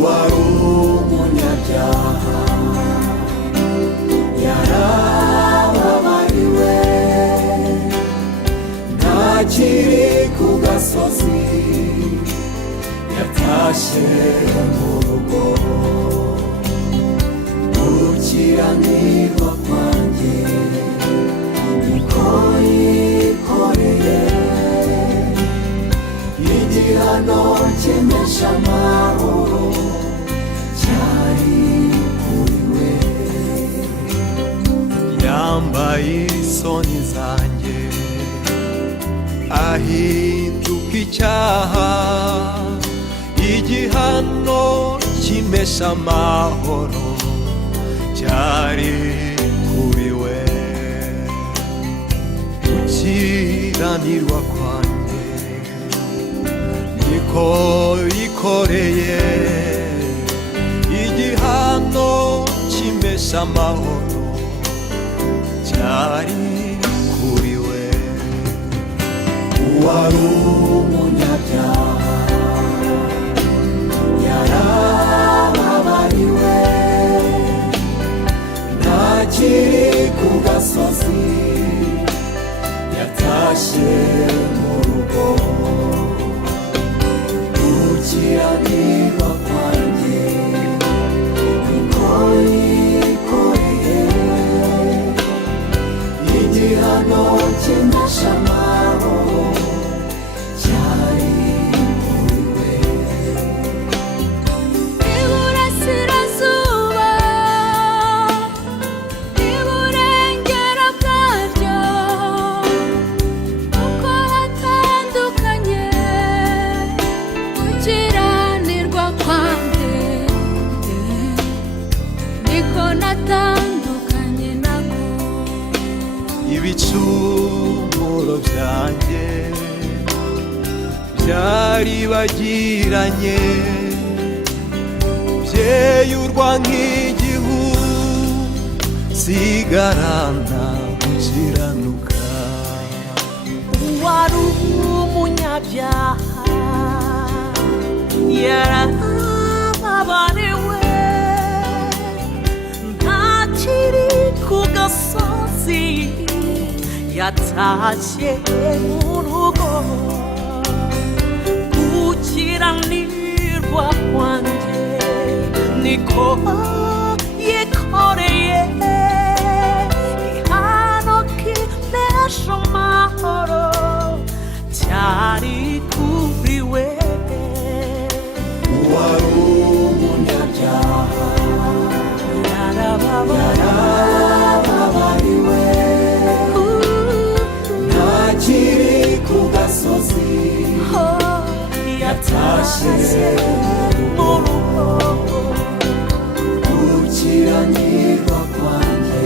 uwari umunyabyaha yarababariwe, ntakiri ku gasozi, yatashe mu rugo. Gukiranirwa kwanjye niko yikoreye, igihano cyemesha amahoro cyari kuri we. Yambaye isoni zanjye ahinduka icyaha, igihano kimesha amahoro cyari kuri we. Gukiranirwa kwanjye niko yikoreye, igihano kimesha amahoro cyari kuri we. Uwari umunyabyaha yarababariwe, ntakiri ku gasozi, yatashe mu rugo. Gukiranirwa kwanjye niko yikoreye, igihano cyemesha amahoro cyari kuri we. Iburasirazuba iburengera bwaryo uko hatandukanye, gukiranirwa kwanjye niko natandukanye nako. Ibicumuro byanjye byaribagiranye, byeyurwa nk'igihu, sigarana gukiranuka. Uwari umunyabyaha yarababariwe, ntakiri ku gasozi, yatashe mu rugo. Gukiranirwa kwanjye niko yikoreye, igihano kimesha amahoro cyari kuri we. Uwari umunyabyaha yarababariwe, ntakiri ku gasozi, yatashe mu rugo. Gukiranirwa kwanjye